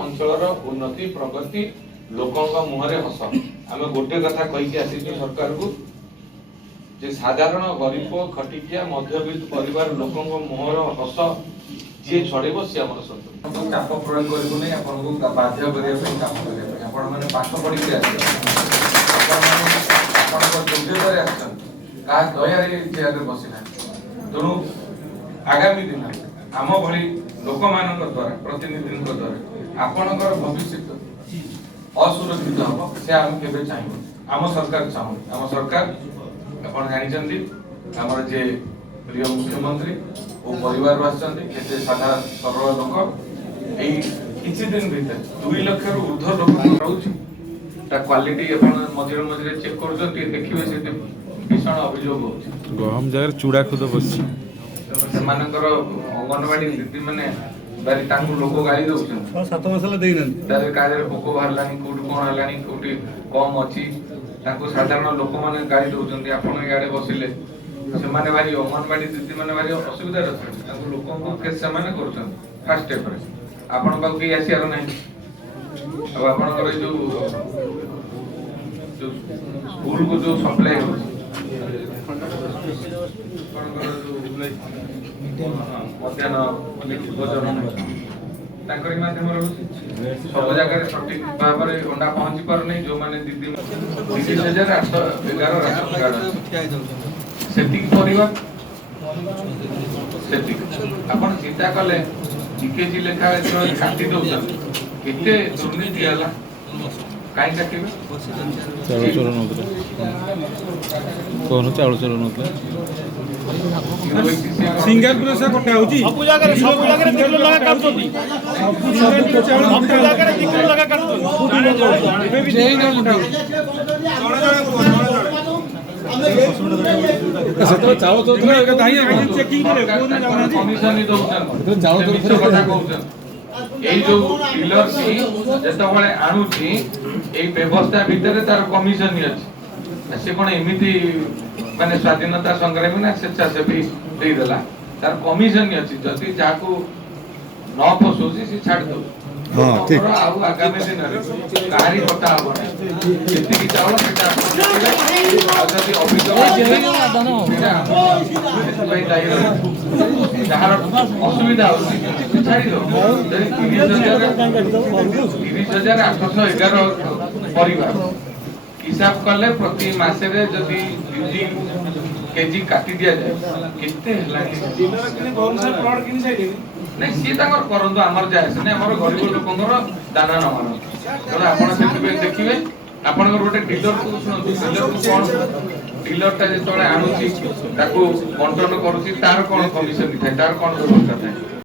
अंचल उन्नति प्रगति लोकों मुहरे हस आम गोटे कथा कहीकि आसी सरकार को जे साधारण गरीब खटिकिया मध्यवित्त परिवार लोकों मुहर हस जी छड़ेब सी आम चाप प्रयोग करूनी आपको बाध्य करने काम करने पाठ पढ़ी योग्यतार क्या दयारे चेयर बसीना तेणु आगामी दिन आम भली लोक मान द्वारा प्रतिनिधि द्वारा आपणकर भविष्य असुरक्षित हम से आम के चाहूँ आम सरकार चाहूँ आम सरकार आप जानते आमर जे प्रिय मुख्यमंत्री और परिवार आसते साधा सरल लोक किसी दिन भीतर 2 लाख रु ऊर्ध्व लोक रोचे क्वालिटी मझे मझे चेक कर देखिए से भीषण अभियोग होम जगह चूड़ा खुद बस अंगनवाड़ी दीदी मैंने लोक गाड़ी दौरान 7 मास पोक बाहर कौटी कौन है कौटी कम अच्छी साधारण लोक मैंने गाड़ी दौरान आपड़ इे बसिले से भारी अंगनवाड़ी दीदी मैंने भारी असुविधा अच्छे लोक कर फास्ट स्टेप आपण पाक कहीं आसार ना आपणकर जो स्कूल को जो सप्लाई हो मध्याह्न भोजन माध्यम सब जगह सठिक भाव में अंडा पहुंची पार नहीं जो मैंने दीदी 30,811 राशन कार्ड से आप चिंता कले जीकेजी लेखा काटी दौरान केते दुर्नीति है कहीं काटे चाउल चोर नौते कौन चाउल चोर नौते सिंगापुर से कटा होची सब जगह 2 किलो लगा काटती सब जगह 2 किलो लगा काटती एबे भी देई ना तो चाउल चोर चेकिंग करे कमिशन नहीं दउछन चाउल चोर कथा कहउछन এই जो डीलर सी যেতବେଳେ আনুছি এই ব্যবস্থা ভিতরে তার কমিশন আছে সে কোন এমিতি মানে স্বাধীনতা সংগ্রামী না স্বেচ্ছাসেবী দেই দেলা তার কমিশন আছে যদি যাকু ন পসুছি সে ছাড় দো हां ठीक आउ आगामी दिन रे गाड़ी कटा हो ना जेति चावल सेटा যদি অভিযোগ ভাই দায়ী যাହାର অসুবিধা হচ্ছে ছাড়ি দাও 30,811 परिवार हिसाब कले प्रति मासे रे जदी 2 केजी काटी दिया जाए कितने हला डीलर किने बहुत सारा प्लॉट किनि साइडे नहीं सी तांगर करंतो हमर जाय से हमर गरीब लोकंगर दाना न मानो तो आपण से देखिबे आपनकर गोटे डीलर को डीलर को कोन डीलर ता जे तळे आनुची ताको बंटन करूची तार कोन कमिशन थाय तार कोन व्यवस्था थाय।